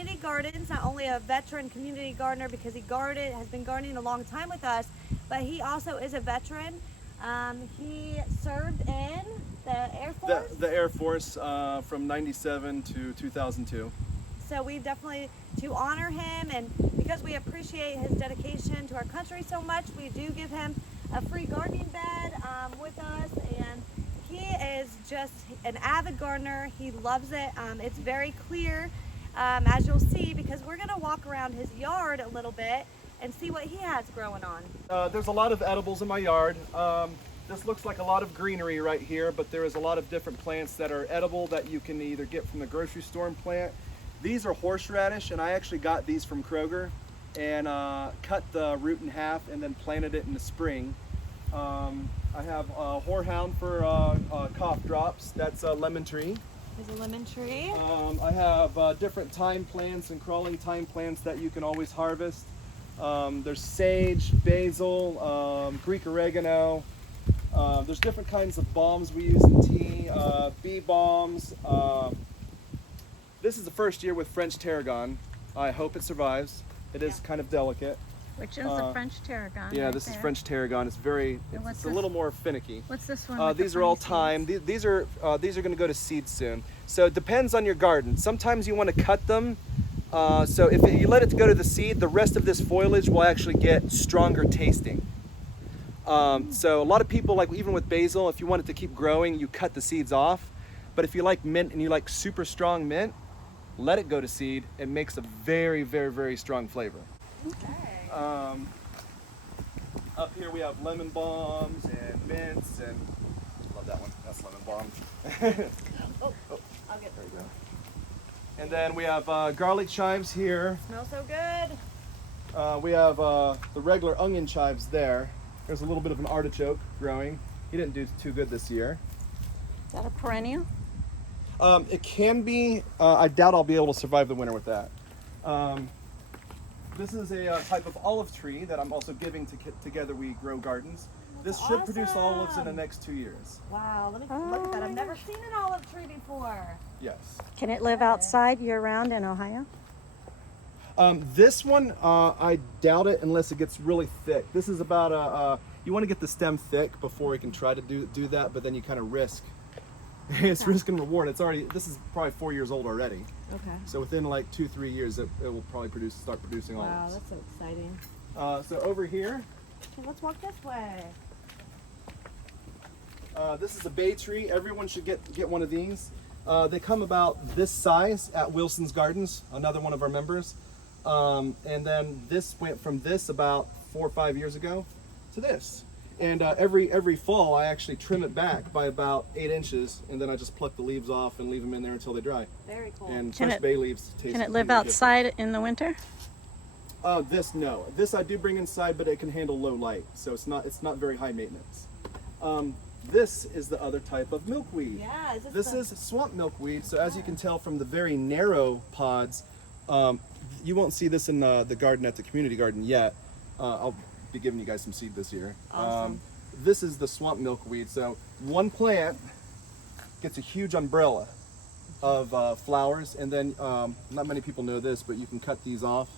community gardens, not only a veteran community gardener because he has been gardening a long time with us, but he also is a veteran. He served in the Air Force? The Air Force from 97 to 2002. So we definitely, to honor him and because we appreciate his dedication to our country so much, we do give him a free gardening bed with us, and he is just an avid gardener. He loves it. It's very clear, as you'll see, because we're gonna walk around his yard a little bit and see what he has growing on. There's a lot of edibles in my yard. This looks like a lot of greenery right here, but there is a lot of different plants that are edible that you can either get from the grocery store and plant. These are horseradish, and I actually got these from Kroger and cut the root in half and then planted it in the spring. I have a horehound for cough drops. That's a lemon tree. There's a lemon tree. I have different thyme plants and crawling thyme plants that you can always harvest. There's sage, basil, Greek oregano. There's different kinds of balms we use in tea, bee balms. This is the first year with French tarragon. I hope it survives. It is kind of delicate. Which is the French tarragon? Yeah, right this there. is French tarragon. It's it's a little more finicky. What's this one? These are all thyme. These are going to go to seed soon. So it depends on your garden. Sometimes you want to cut them. So if you let it go to the seed, the rest of this foliage will actually get stronger tasting. So a lot of people, like even with basil, if you want it to keep growing, you cut the seeds off. But if you like mint and you like super strong mint, let it go to seed. It makes a very, very, very strong flavor. Okay. Up here we have lemon balms and mints, and love that one. That's lemon balm. Oh, I'll get There you go. And then we have garlic chives here. Smells so good. We have the regular onion chives there. There's a little bit of an artichoke growing. He didn't do too good this year. Is that a perennial? It can be. I doubt I'll be able to survive the winter with that. This is a type of olive tree that I'm also giving to Together We Grow Gardens. This should produce olives in the next 2 years. Wow, let me look at that. I've never seen an olive tree before. Yes. Can it live outside year-round in Ohio? This one, I doubt it unless it gets really thick. This is about you want to get the stem thick before you can try to do that, but then you kind of risk. It's risk and reward. This is probably 4 years old already. Okay. So within like 2-3 years, it will probably start producing olives. Wow, that's so exciting. So over here, Okay, let's walk this way. this is a bay tree. Everyone should get one of these. They come about this size at Wilson's Gardens, another one of our members. And then this went from this about 4 or 5 years ago to this. And every fall, I actually trim it back by about 8 inches, and then I just pluck the leaves off and leave them in there until they dry. Very cool. And fresh bay leaves taste. Can it live outside in the winter? No. This I do bring inside, but it can handle low light, so it's not very high maintenance. This is the other type of milkweed. Yeah, This is swamp milkweed. So as you can tell from the very narrow pods, you won't see this in the garden at the community garden yet. I'll be giving you guys some seed this year. Awesome. This is the swamp milkweed. So one plant gets a huge umbrella of flowers, and then not many people know this, but you can cut these off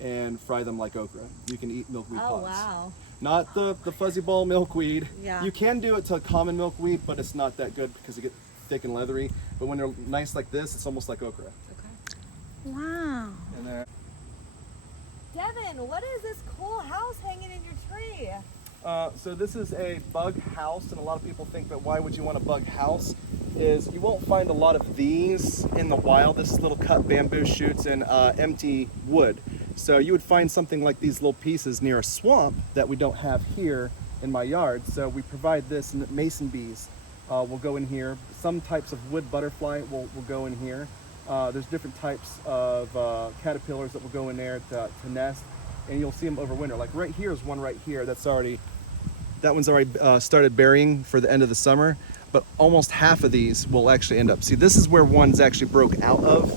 and fry them like okra. You can eat milkweed Oh, pods. wow. Not the fuzzy ball milkweed. Yeah. You can do it to common milkweed, but it's not that good because they get thick and leathery. But when they're nice like this, it's almost like okra. Okay. Wow. And then, Devin, what is this cool house hanging in your tree? so this is a bug house, and a lot of people think that why would you want a bug house? Is you won't find a lot of these in the wild. This is little cut bamboo shoots and empty wood. So you would find something like these little pieces near a swamp that we don't have here in my yard. So we provide this, and mason bees will go in here. Some types of wood butterfly will go in here. There's different types of caterpillars that will go in there to nest, and you'll see them overwinter. Like right here is one right here that one's already started burying for the end of the summer, but almost half of these will actually end up. See, this is where ones actually broke out of,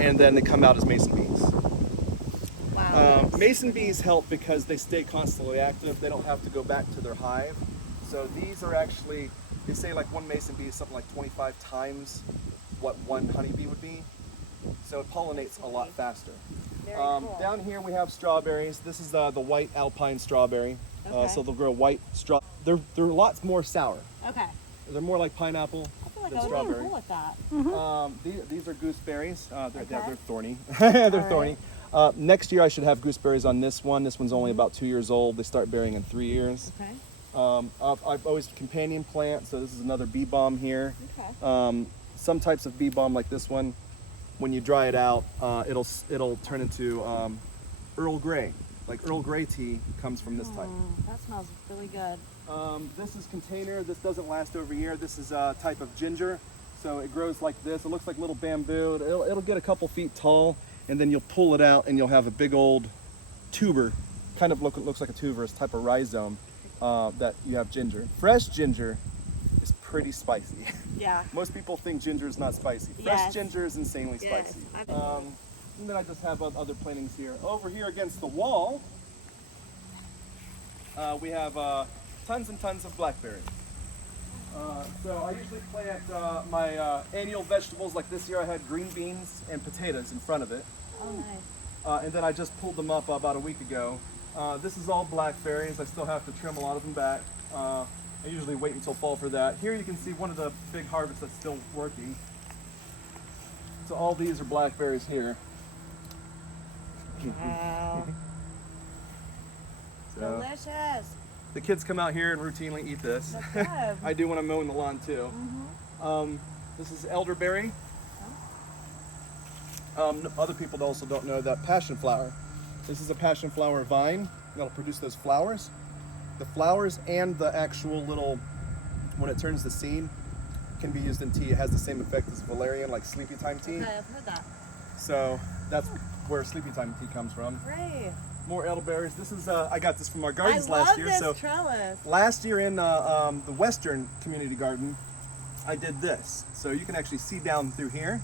and then they come out as mason bees. Wow. Mason bees help because they stay constantly active. They don't have to go back to their hive. So these are actually, they say like one mason bee is something like 25 times what one honeybee would be. so it pollinates a lot faster. Very cool. Down here we have strawberries. This is the white alpine strawberry. Okay. So they'll grow white straw. They're lots more sour. Okay. They're more like pineapple I feel like than I would be strawberry. cool with that. These are gooseberries. They're thorny. All They're thorny. Next year I should have gooseberries on this one. This one's only about 2 years old. They start bearing in 3 years. Okay. I've always companion plant, so this is another bee balm here. Okay. Some types of bee balm like this one, when you dry it out, it'll turn into Earl Grey. Like Earl Grey tea comes from this type. That smells really good. This is container. This doesn't last over a year. This is a type of ginger. So it grows like this. It looks like little bamboo. It'll get a couple feet tall, and then you'll pull it out and you'll have a big old tuber. Kind of looks like a tuberous type of rhizome that you have ginger. Fresh ginger is pretty spicy. Yeah. Most people think ginger is not spicy. Fresh ginger is insanely spicy. And then I just have other plantings here. Over here against the wall, we have tons and tons of blackberries. So I usually plant my annual vegetables. Like this year I had green beans and potatoes in front of it. Oh, nice. And then I just pulled them up about a week ago. This is all blackberries. I still have to trim a lot of them back. I usually wait until fall for that. Here you can see one of the big harvests that's still working. So all these are blackberries here. Wow. So Delicious. the kids come out here and routinely eat this. That's good. I do when I'm mowing the lawn too. This is elderberry. Other people also don't know that passion flower. This is a passion flower vine that'll produce those flowers. The flowers and the actual little, when it turns to seed, can be used in tea. It has the same effect as valerian, like sleepy time tea. Okay, I've heard that. So that's where sleepy time tea comes from. Great. More elderberries. This is I got this from our gardens I last love year. this So trellis. last year in the Western Community Garden, I did this. So you can actually see down through here.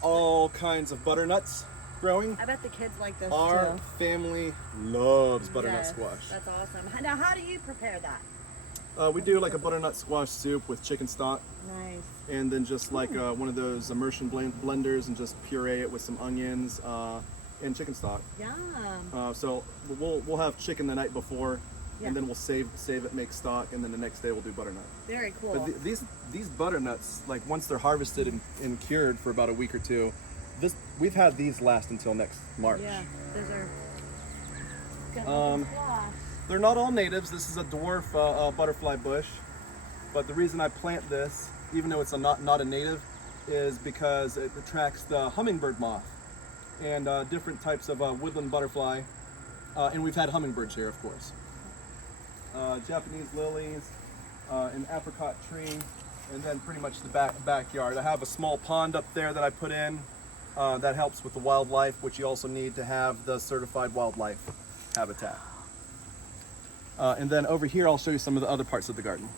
All kinds of butternuts growing. I bet the kids like this Our too. family loves butternut Yes, squash. That's awesome. Now, how do you prepare that? We do like a butternut squash soup with chicken stock, Nice. and then just like one of those immersion blenders, and just puree it with some onions and chicken stock. Yum. So we'll have chicken the night before, Yeah. and then we'll save it, make stock, and then the next day we'll do butternut. Very cool. But these butternuts, like once they're harvested and cured for about a week or two, we've had these last until next March. Yeah, those are good Um, squash. They're not all natives. This is a dwarf butterfly bush, but the reason I plant this, even though it's not a native, is because it attracts the hummingbird moth and different types of woodland butterfly, and we've had hummingbirds here, of course. Japanese lilies, an apricot tree, and then pretty much the backyard. I have a small pond up there that I put in that helps with the wildlife, which you also need to have the certified wildlife habitat. And then over here, I'll show you some of the other parts of the garden.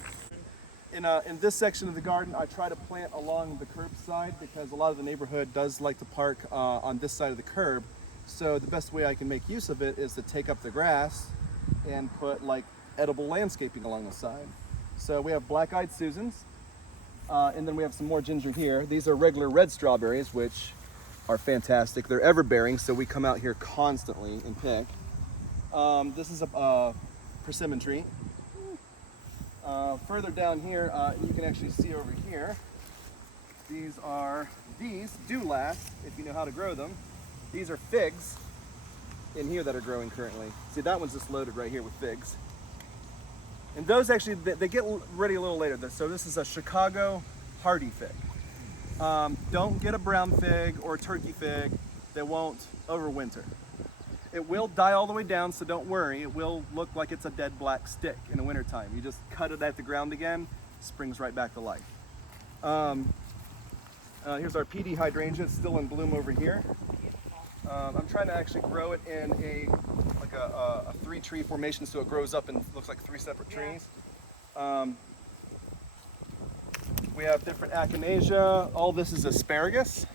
In this section of the garden, I try to plant along the curb side because a lot of the neighborhood does like to park on this side of the curb. So the best way I can make use of it is to take up the grass and put like edible landscaping along the side. So we have black-eyed Susans, and then we have some more ginger here. These are regular red strawberries, which are fantastic. They're ever-bearing, so we come out here constantly and pick. This is a persimmon tree. Further down here, you can actually see over here, these do last if you know how to grow them. These are figs in here that are growing currently. See, that one's just loaded right here with figs. And those actually, they get ready a little later. So this is a Chicago hardy fig. Don't get a brown fig or a turkey fig. They won't overwinter. It will die all the way down, so don't worry. It will look like it's a dead black stick in the wintertime. You just cut it at the ground again, springs right back to life. Here's our PD hydrangea. It's still in bloom over here. I'm trying to actually grow it in a 3-tree formation, so it grows up and looks like 3 separate trees. We have different echinacea. All this is asparagus.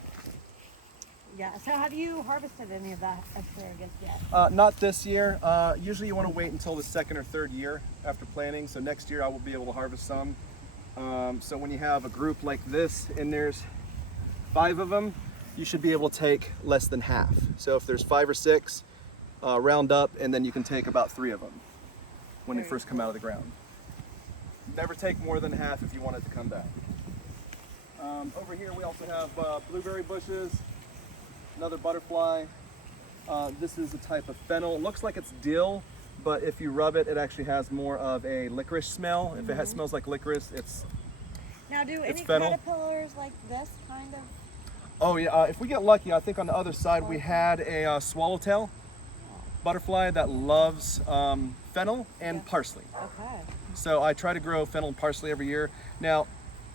Yeah. So have you harvested any of that asparagus yet? Not this year. Usually you want to wait until the 2nd or 3rd year after planting. So next year I will be able to harvest some. So when you have a group like this, and there's 5 of them, you should be able to take less than half. So if there's 5 or 6, round up, and then you can take about 3 of them when they first come out of the ground. Never take more than half if you want it to come back. Over here we also have blueberry bushes, another butterfly. This is a type of fennel. It looks like it's dill, but if you rub it, it actually has more of a licorice smell. If it smells like licorice, it's Now, do any fennel. caterpillars like this kind of? Oh yeah, if we get lucky, I think on the other side we had a swallowtail butterfly that loves fennel and parsley. Okay. So I try to grow fennel and parsley every year. Now,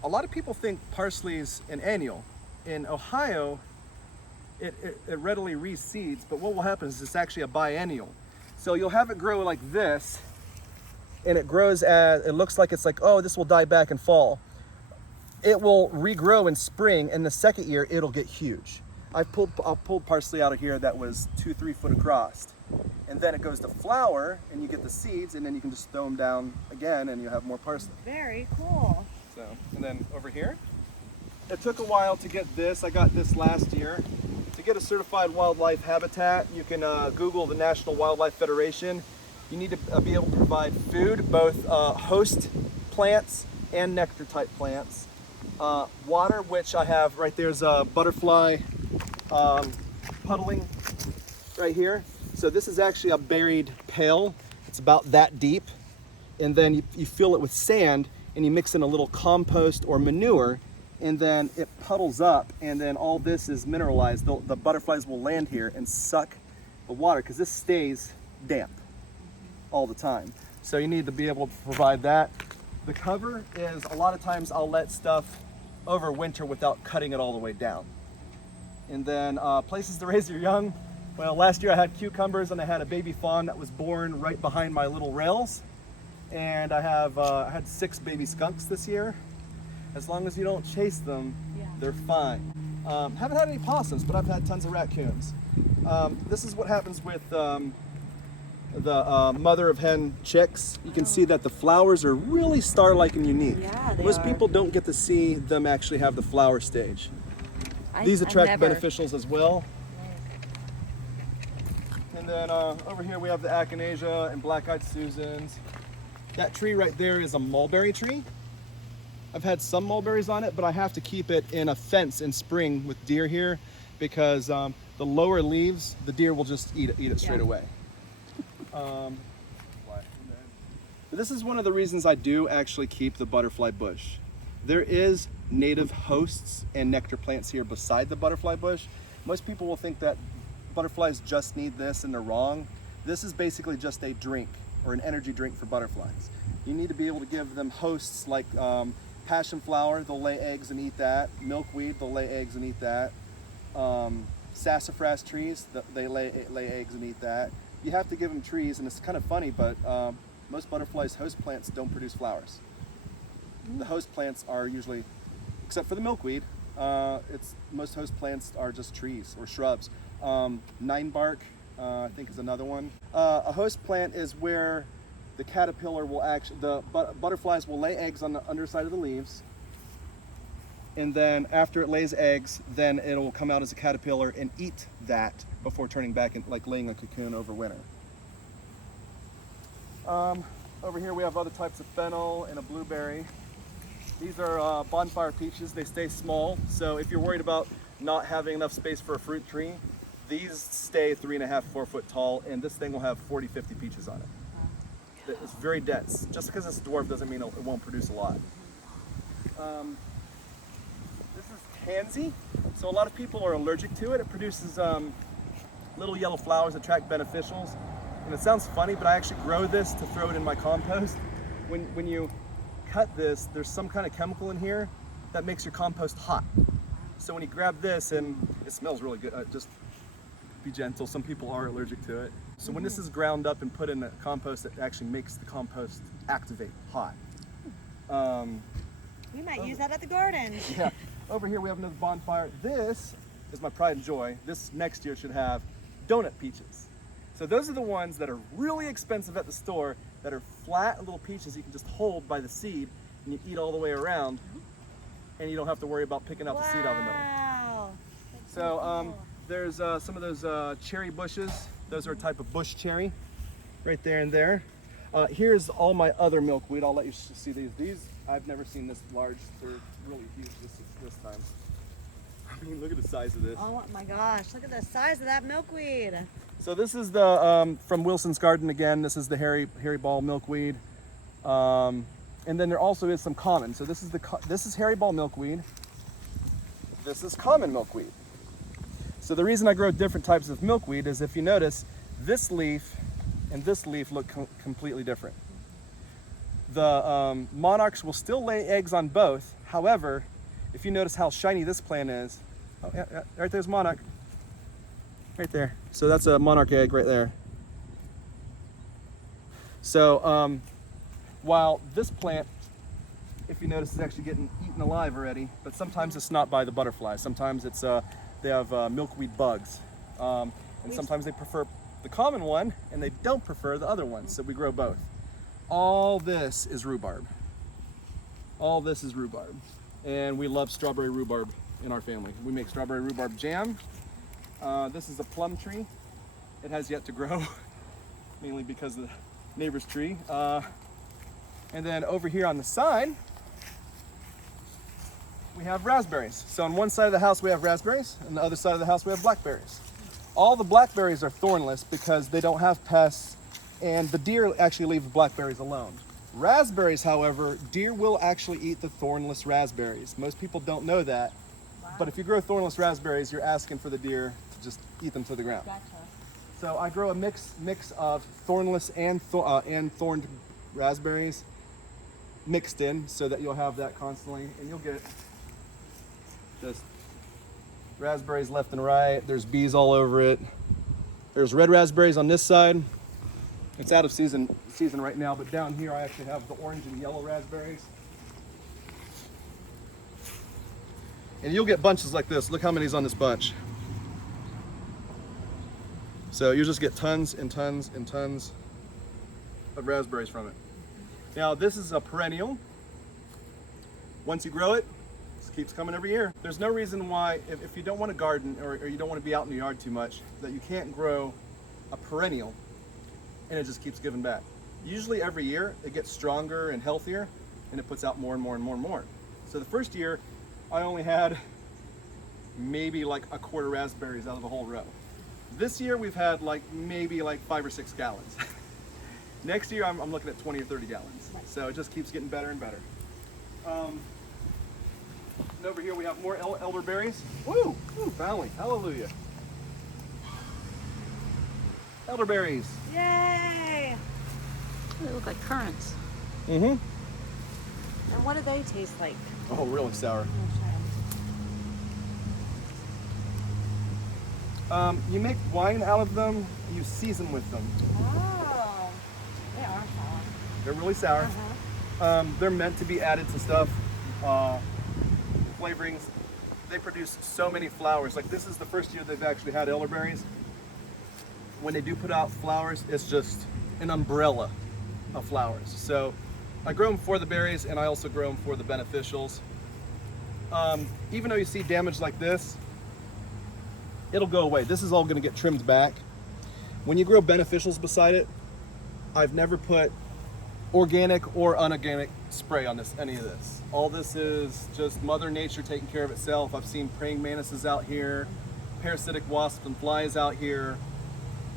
a lot of people think parsley's an annual. In Ohio, it readily reseeds, but what will happen is it's actually a biennial. So you'll have it grow like this, and it grows as, it looks like it's like, oh, this will die back in fall. It will regrow in spring, and the second year it'll get huge. I pulled parsley out of here that was 2-3 foot across. And then it goes to flower, and you get the seeds, and then you can just throw them down again, and you have more parsley. Very cool. So, and then over here, it took a while to get this. I got this last year. To get a certified wildlife habitat, you can Google the National Wildlife Federation. You need to be able to provide food, both host plants and nectar type plants. Water, which I have right there's a butterfly puddling right here. So this is actually a buried pail. It's about that deep. And then you fill it with sand, and you mix in a little compost or manure, and then it puddles up, and then all this is mineralized. The butterflies will land here and suck the water, because this stays damp all the time. So you need to be able to provide that. The cover is, a lot of times I'll let stuff overwinter without cutting it all the way down. And then places to raise your young. Well, last year I had cucumbers, and I had a baby fawn that was born right behind my little rails. And I had 6 baby skunks this year. As long as you don't chase them, they're fine. Haven't had any possums, but I've had tons of raccoons. This is what happens with the mother of hen chicks. You can see that the flowers are really star-like and unique. Yeah, they Most are. people don't get to see them actually have the flower stage. These attract beneficials as well. And then over here we have the Echinacea and black-eyed Susans. That tree right there is a mulberry tree. I've had some mulberries on it, but I have to keep it in a fence in spring with deer here, because the lower leaves, the deer will just eat it straight away. This is one of the reasons I do actually keep the butterfly bush. There is native hosts and nectar plants here beside the butterfly bush. Most people will think that butterflies just need this, and they're wrong. This is basically just a drink, or an energy drink for butterflies. You need to be able to give them hosts like passion flower, they'll lay eggs and eat that. Milkweed, they'll lay eggs and eat that. Sassafras trees, they lay eggs and eat that. You have to give them trees, and it's kind of funny, but most butterflies' host plants don't produce flowers. The host plants are usually, except for the milkweed, most host plants are just trees or shrubs. Ninebark, I think is another one. A host plant is where the caterpillar will the butterflies will lay eggs on the underside of the leaves, and then after it lays eggs, then it will come out as a caterpillar and eat that before turning back and like laying a cocoon over winter. Over here we have other types of fennel and a blueberry. These are Bonfire Peaches. They stay small, so if you're worried about not having enough space for a fruit tree, these stay 3.5-4 foot tall, and this thing will have 40-50 peaches on it. It's very dense. Just because it's dwarf doesn't mean it won't produce a lot. This is tansy. So a lot of people are allergic to it. It produces little yellow flowers that attract beneficials. And it sounds funny, but I actually grow this to throw it in my compost. When you cut this, there's some kind of chemical in here that makes your compost hot. So when you grab this, and it smells really good, just be gentle. Some people are allergic to it. So when this is ground up and put in the compost, it actually makes the compost activate hot. We might use that at the garden. Yeah. Over here we have another bonfire. This is my pride and joy. This next year should have donut peaches. So those are the ones that are really expensive at the store, that are flat little peaches you can just hold by the seed, and you eat all the way around, and you don't have to worry about picking out the seed out of the middle. Wow. So there's some of those cherry bushes. Those are a type of bush cherry, right there and there. Here's all my other milkweed. I'll let you see these. These, I've never seen this large. They're really huge this time. I mean, look at the size of this. Oh my gosh, look at the size of that milkweed. So this is the, from Wilson's Garden again, this is the hairy ball milkweed. And then there also is some common. So this is hairy ball milkweed. This is common milkweed. So the reason I grow different types of milkweed is if you notice, this leaf and this leaf look completely different. The monarchs will still lay eggs on both. However, if you notice how shiny this plant is, oh yeah, right there's monarch. Right there. So that's a monarch egg right there. So while this plant, if you notice, is actually getting eaten alive already, but sometimes it's not by the butterflies. Sometimes it's they have milkweed bugs, and sometimes they prefer the common one, and they don't prefer the other ones. So we grow both. All this is rhubarb. All this is rhubarb, and we love strawberry rhubarb in our family. We make strawberry rhubarb jam. This is a plum tree. It has yet to grow, mainly because of the neighbor's tree. And then over here on the side, we have raspberries. So on one side of the house we have raspberries, and the other side of the house we have blackberries. All the blackberries are thornless because they don't have pests, and the deer actually leave the blackberries alone. Raspberries, however, deer will actually eat the thornless raspberries. Most people don't know that, but if you grow thornless raspberries, you're asking for the deer to just eat them to the ground. Gotcha. So I grow a mix of thornless and thorned raspberries mixed in, so that you'll have that constantly, and you'll get just raspberries left and right. There's bees all over it. There's red raspberries on this side. It's out of season right now, but down here I actually have the orange and yellow raspberries. And you'll get bunches like this. Look how many's on this bunch. So you'll just get tons and tons and tons of raspberries from it. Now this is a perennial. Once you grow it, it keeps coming every year. There's no reason why, if you don't want to garden or you don't want to be out in the yard too much, that you can't grow a perennial and it just keeps giving back. Usually every year it gets stronger and healthier, and it puts out more and more and more and more. So the first year I only had maybe like a quarter raspberries out of the whole row. This year we've had maybe 5 or 6 gallons. Next year I'm looking at 20 or 30 gallons. So it just keeps getting better and better. And over here we have more elderberries. Woo! Woo! Finally, hallelujah. Elderberries. Yay! They look like currants. Mm-hmm. And what do they taste like? Oh, really sour. You make wine out of them, you season with them. Oh, they are sour. They're really sour. They're meant to be added to stuff, flavorings. They produce so many flowers. Like this is the first year they've actually had elderberries. When they do put out flowers, it's just an umbrella of flowers. So I grow them for the berries, and I also grow them for the beneficials. Even though you see damage like this, it'll go away. This is all gonna get trimmed back. When you grow beneficials beside it, I've never put organic or unorganic spray on any of this. All this is just Mother Nature taking care of itself. I've seen praying mantises out here, parasitic wasps and flies out here,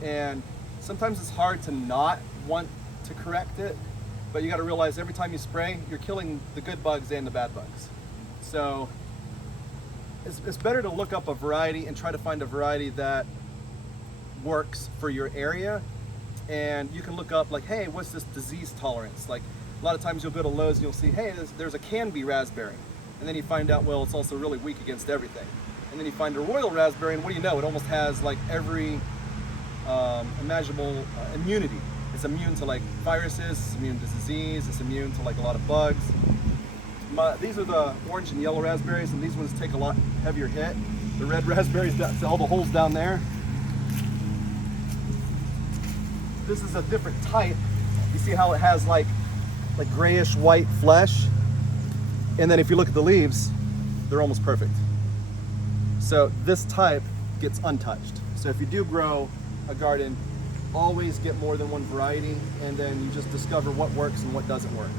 and sometimes it's hard to not want to correct it, but you gotta realize every time you spray, you're killing the good bugs and the bad bugs. So it's better to look up a variety and try to find a variety that works for your area. And you can look up hey, what's this disease tolerance? Like a lot of times you'll go to Lowe's and you'll see, hey, there's a Canby raspberry. And then you find out, well, it's also really weak against everything. And then you find a royal raspberry, and what do you know? It almost has every imaginable immunity. It's immune to viruses, it's immune to disease, it's immune to a lot of bugs. These are the orange and yellow raspberries, and these ones take a lot heavier hit. The red raspberries, all the holes down there. This is a different type. You see how it has like grayish white flesh? And then if you look at the leaves, they're almost perfect. So this type gets untouched. So if you do grow a garden, always get more than one variety, and then you just discover what works and what doesn't work.